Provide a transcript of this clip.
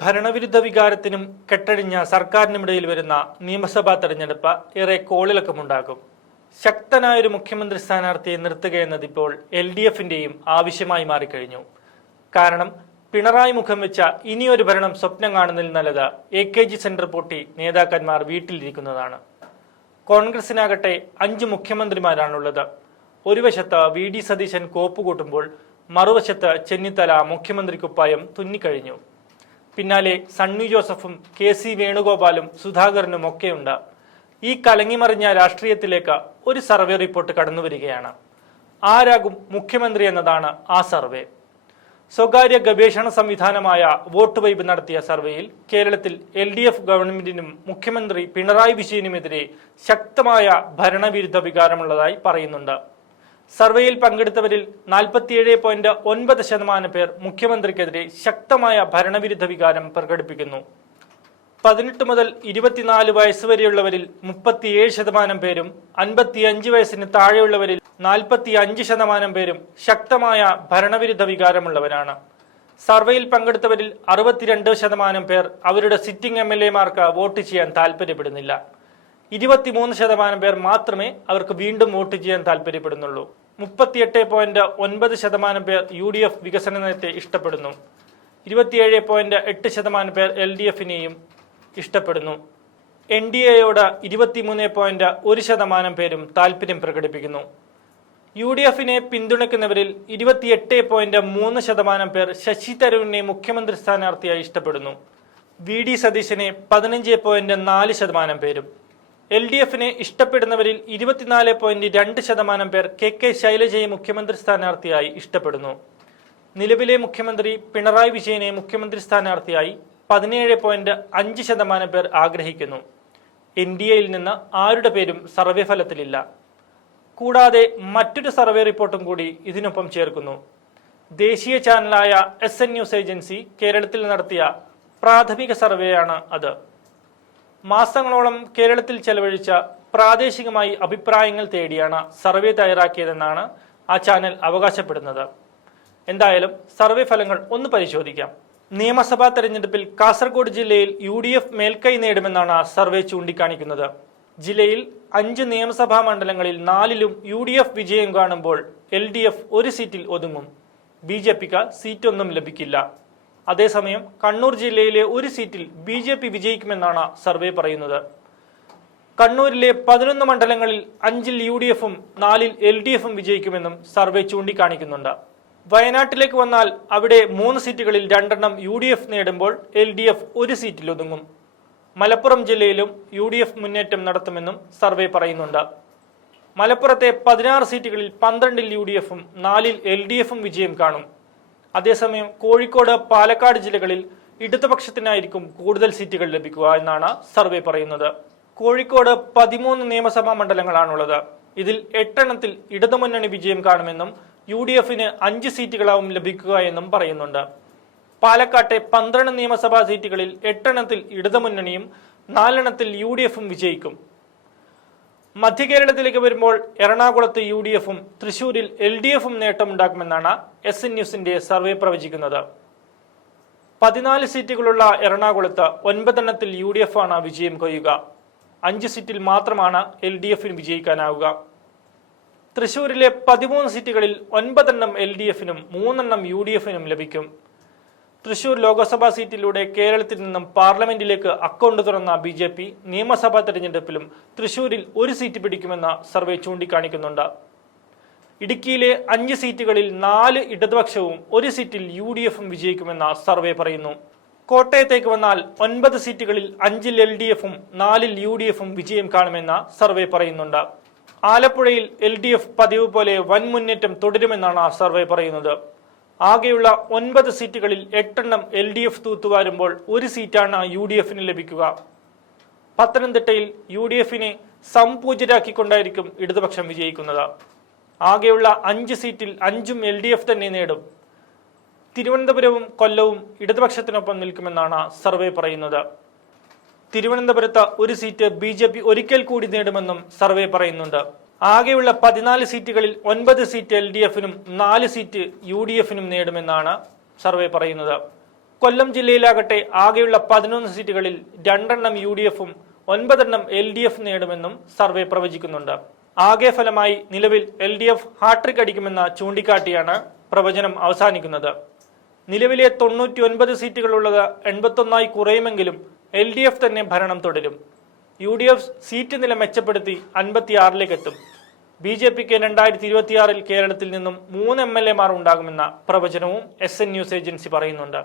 ഭരണവിരുദ്ധ വികാരത്തിനും കെട്ടഴിഞ്ഞ സർക്കാരിനുമിടയിൽ വരുന്ന നിയമസഭാ തെരഞ്ഞെടുപ്പ് ഏറെ കോളിളക്കമുണ്ടാകും. ശക്തനായൊരു മുഖ്യമന്ത്രി സ്ഥാനാർത്ഥിയെ നിർത്തുകയെന്നത് ഇപ്പോൾ LDFന്റെയും ആവശ്യമായി മാറിക്കഴിഞ്ഞു. കാരണം പിണറായി മുഖം വെച്ച ഇനിയൊരു ഭരണം സ്വപ്നം കാണുന്നതിൽ നല്ലത് AKG സെന്റർ പൊട്ടി നേതാക്കന്മാർ വീട്ടിലിരിക്കുന്നതാണ്. കോൺഗ്രസിനാകട്ടെ 5 മുഖ്യമന്ത്രിമാരാണുള്ളത്. ഒരു വശത്ത് VD സതീശൻ കോപ്പുകൂട്ടുമ്പോൾ മറുവശത്ത് ചെന്നിത്തല മുഖ്യമന്ത്രിക്കുപ്പായം തുന്നിക്കഴിഞ്ഞു. പിന്നാലെ സണ്ണി ജോസഫും KC വേണുഗോപാലും സുധാകരനും ഒക്കെയുണ്ട്. ഈ കലങ്ങിമറിഞ്ഞ രാഷ്ട്രീയത്തിലേക്ക് ഒരു സർവേ റിപ്പോർട്ട് കടന്നു വരികയാണ്. ആരാകും മുഖ്യമന്ത്രി എന്നതാണ് ആ സർവേ. സ്വകാര്യ ഗവേഷണ സംവിധാനമായ വോട്ട് വൈബ് നടത്തിയ സർവേയിൽ കേരളത്തിൽ LDF ഗവൺമെന്റിനും മുഖ്യമന്ത്രി പിണറായി വിജയനുമെതിരെ ശക്തമായ ഭരണവിരുദ്ധ വികാരമുള്ളതായി പറയുന്നുണ്ട്. സർവേയിൽ പങ്കെടുത്തവരിൽ 47.9% പേർ മുഖ്യമന്ത്രിക്കെതിരെ ശക്തമായ ഭരണവിരുദ്ധ വികാരം പ്രകടിപ്പിക്കുന്നു. 18 മുതൽ 24 വയസ്സ് വരെയുള്ളവരിൽ 37% പേരും 55 വയസ്സിന് താഴെയുള്ളവരിൽ 45% പേരും ശക്തമായ ഭരണവിരുദ്ധ വികാരമുള്ളവരാണ്. സർവേയിൽ പങ്കെടുത്തവരിൽ 62% പേർ അവരുടെ സിറ്റിംഗ് MLA-മാർക്ക് വോട്ട് ചെയ്യാൻ താല്പര്യപ്പെടുന്നില്ല. 23% പേർ മാത്രമേ അവർക്ക് വീണ്ടും വോട്ട് ചെയ്യാൻ താല്പര്യപ്പെടുന്നുള്ളൂ. 38.9% പേർ UDF വികസന നയത്തെ ഇഷ്ടപ്പെടുന്നു. 27.8% പേർ LDFനെയും ഇഷ്ടപ്പെടുന്നു. NDAയോട് 23.1% പേരും താല്പര്യം പ്രകടിപ്പിക്കുന്നു. UDFനെ പിന്തുണയ്ക്കുന്നവരിൽ 28.3% പേർ ശശി തരൂരിനെ മുഖ്യമന്ത്രി സ്ഥാനാർത്ഥിയായി ഇഷ്ടപ്പെടുന്നു. VD സതീശനെ 15.4% പേരും. LDFനെ ഇഷ്ടപ്പെടുന്നവരിൽ 24.2% പേർ KK ശൈലജയെ മുഖ്യമന്ത്രി സ്ഥാനാർത്ഥിയായി ഇഷ്ടപ്പെടുന്നു. നിലവിലെ മുഖ്യമന്ത്രി പിണറായി വിജയനെ മുഖ്യമന്ത്രി സ്ഥാനാർത്ഥിയായി 17.5% പേർ ആഗ്രഹിക്കുന്നു. NDAയിൽ നിന്ന് ആരുടെ പേരും സർവേ ഫലത്തിലില്ല. കൂടാതെ മറ്റൊരു സർവേ റിപ്പോർട്ടും കൂടി ഇതിനൊപ്പം ചേർക്കുന്നു. ദേശീയ ചാനലായ SN ന്യൂസ് ഏജൻസി കേരളത്തിൽ നടത്തിയ പ്രാഥമിക സർവേയാണ് അത്. മാസങ്ങളോളം കേരളത്തിൽ ചെലവഴിച്ച പ്രാദേശികമായി അഭിപ്രായങ്ങൾ തേടിയാണ് സർവേ തയ്യാറാക്കിയതെന്നാണ് ആ ചാനൽ അവകാശപ്പെടുന്നത്. എന്തായാലും സർവേ ഫലങ്ങൾ ഒന്ന് പരിശോധിക്കാം. നിയമസഭാ തെരഞ്ഞെടുപ്പിൽ കാസർഗോഡ് ജില്ലയിൽ UDF മേൽക്കൈ നേടുമെന്നാണ് സർവേ ചൂണ്ടിക്കാണിക്കുന്നത്. ജില്ലയിൽ 5 നിയമസഭാ മണ്ഡലങ്ങളിൽ 4ലും UDF വിജയം കാണുമ്പോൾ LDF ഒരു സീറ്റിൽ ഒതുങ്ങും. BJPക്ക് സീറ്റൊന്നും ലഭിക്കില്ല. അതേസമയം കണ്ണൂർ ജില്ലയിലെ ഒരു സീറ്റിൽ BJP വിജയിക്കുമെന്നാണ് സർവേ പറയുന്നത്. കണ്ണൂരിലെ 11 മണ്ഡലങ്ങളിൽ 5ൽ UDFും 4ൽ LDFും വിജയിക്കുമെന്നും സർവേ ചൂണ്ടിക്കാണിക്കുന്നുണ്ട്. വയനാട്ടിലേക്ക് വന്നാൽ അവിടെ 3 സീറ്റുകളിൽ 2 UDF നേടുമ്പോൾ LDF ഒരു സീറ്റിൽ ഒതുങ്ങും. മലപ്പുറം ജില്ലയിലും UDF മുന്നേറ്റം നടത്തുമെന്നും സർവേ പറയുന്നുണ്ട്. മലപ്പുറത്തെ 16 സീറ്റുകളിൽ 12ൽ UDFും 4ൽ LDFും വിജയം കാണും. അതേസമയം കോഴിക്കോട്, പാലക്കാട് ജില്ലകളിൽ ഇടതുപക്ഷത്തിനായിരിക്കും കൂടുതൽ സീറ്റുകൾ ലഭിക്കുക എന്നാണ് സർവേ പറയുന്നത്. കോഴിക്കോട് 13 നിയമസഭാ മണ്ഡലങ്ങളാണുള്ളത്. ഇതിൽ 8 ഇടതുമുന്നണി വിജയം കാണുമെന്നും UDFന് 5 സീറ്റുകളാവും ലഭിക്കുക എന്നും പറയുന്നുണ്ട്. പാലക്കാട്ടെ 12 നിയമസഭാ സീറ്റുകളിൽ 8 ഇടതുമുന്നണിയും 4 UDFും വിജയിക്കും. മധ്യകേരളത്തിലേക്ക് വരുമ്പോൾ എറണാകുളത്ത് UDFും തൃശൂരിൽ LDFും നേട്ടമുണ്ടാക്കുമെന്നാണ് SN ന്യൂസിന്റെ സർവേ പ്രവചിക്കുന്നത്. 14 സീറ്റുകളുള്ള എറണാകുളത്ത് 9 UDF ആണ് വിജയം കൊയ്യുക. 5 സീറ്റിൽ മാത്രമാണ് LDFന് വിജയിക്കാനാവുക. തൃശൂരിലെ 13 സീറ്റുകളിൽ 9 LDFനും 3 UDFനും ലഭിക്കും. തൃശൂർ ലോക്സഭാ സീറ്റിലൂടെ കേരളത്തിൽ നിന്നും പാർലമെന്റിലേക്ക് അക്കൗണ്ട് തുറന്ന BJP നിയമസഭാ തെരഞ്ഞെടുപ്പിലും തൃശൂരിൽ ഒരു സീറ്റ് പിടിക്കുമെന്ന സർവേ ചൂണ്ടിക്കാണിക്കുന്നുണ്ട്. ഇടുക്കിയിലെ 5 സീറ്റുകളിൽ 4 ഇടതുപക്ഷവും ഒരു സീറ്റിൽ UDFും വിജയിക്കുമെന്ന സർവേ പറയുന്നു. കോട്ടയത്തേക്ക് വന്നാൽ 9 സീറ്റുകളിൽ 5ൽ LDFും 4ൽ UDFും വിജയം കാണുമെന്ന സർവേ പറയുന്നുണ്ട്. ആലപ്പുഴയിൽ LDF പതിവ് പോലെ വൻ മുന്നേറ്റം തുടരുമെന്നാണ് സർവേ പറയുന്നത്. ആകെയുള്ള 9 സീറ്റുകളിൽ 8 LDF തൂത്തുവാരുമ്പോൾ ഒരു സീറ്റാണ് UDFന് ലഭിക്കുക. പത്തനംതിട്ടയിൽ UDFനെ സംപൂജ്യരാക്കിക്കൊണ്ടായിരിക്കും ഇടതുപക്ഷം വിജയിക്കുന്നത്. ആകെയുള്ള 5 സീറ്റിൽ 5ഉം LDF തന്നെ നേടും. തിരുവനന്തപുരവും കൊല്ലവും ഇടതുപക്ഷത്തിനൊപ്പം നിൽക്കുമെന്നാണ് സർവേ പറയുന്നത്. തിരുവനന്തപുരത്ത് ഒരു സീറ്റ് BJP ഒരിക്കൽ കൂടി നേടുമെന്നും സർവേ പറയുന്നുണ്ട്. ആകെയുള്ള 14 സീറ്റുകളിൽ 9 സീറ്റ് LDFനും 4 സീറ്റ് UDFനും നേടുമെന്നാണ് സർവേ പറയുന്നത്. കൊല്ലം ജില്ലയിലാകട്ടെ ആകെയുള്ള 11 സീറ്റുകളിൽ 2 UDF-ഉം 9 LDF നേടുമെന്നും സർവേ പ്രവചിക്കുന്നുണ്ട്. ആകെ ഫലമായി നിലവിൽ LDF ഹാട്രിക് അടിക്കുമെന്ന് ചൂണ്ടിക്കാട്ടിയാണ് പ്രവചനം അവസാനിക്കുന്നത്. നിലവിലെ 99 സീറ്റുകളുള്ളത് 81 കുറയുമെങ്കിലും LDF തന്നെ ഭരണം തുടരും. UDF സീറ്റ് നില മെച്ചപ്പെടുത്തി 56 എത്തും. BJPക്ക് 2026 കേരളത്തിൽ നിന്നും 3 MLA മാർ ഉണ്ടാകുമെന്ന പ്രവചനവും SN ന്യൂസ് ഏജൻസി പറയുന്നുണ്ട്.